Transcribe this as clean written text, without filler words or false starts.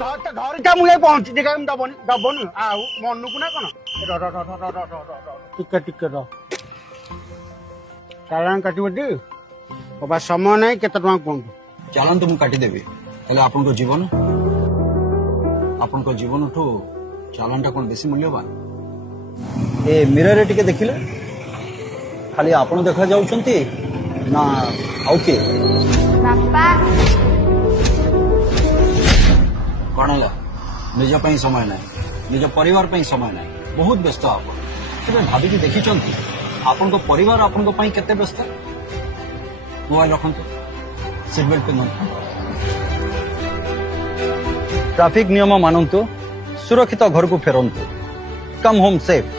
ଧରିଥା ମୁଁ ଯାଇ ପହଞ୍ଚି ଟିକେ ଦବନି ଆଉ ମନକୁ ନା କଣ ଟିକେ ଟିକେ ର ଚାଲାଣ କାଟିବ ଟି ବାବା ସମୟ ନାହିଁ କେତେ ଟଙ୍କା କୁହନ୍ତୁ ଚାଲାଣ ତ ମୁଁ କାଟିଦେବି ହେଲେ ଆପଣଙ୍କ ଜୀବନଠୁ ଚାଲାଣଟା କଣ ବେଶୀ ମୂଲ୍ୟବାନ ଏ ମିରରରେ ଟିକେ ଦେଖିଲେ ଖାଲି ଆପଣ ଦେଖା ଯାଉଛନ୍ତି ନା ଆଉ କିଏ ବାପା କଣ ହେଲା ନିଜ ପାଇଁ ସମୟ ନାହିଁ ନିଜ ପରିବାର ପାଇଁ ସମୟ ନାହିଁ ବହୁତ ବ୍ୟସ୍ତ ଆପଣ କେବେ ଭାବିକି ଦେଖିଛନ୍ତି ଆପଣଙ୍କ ପରିବାର ଆପଣଙ୍କ ପାଇଁ କେତେ ବ୍ୟସ୍ତ ମୋବାଇଲ ରଖନ୍ତୁ ସିଟ୍ ବେଲ୍ଟ ପିନ୍ଧନ୍ତୁ ट्रैफिक नियम मानन्तु सुरक्षित घर को फेरंतु कम होम सेफ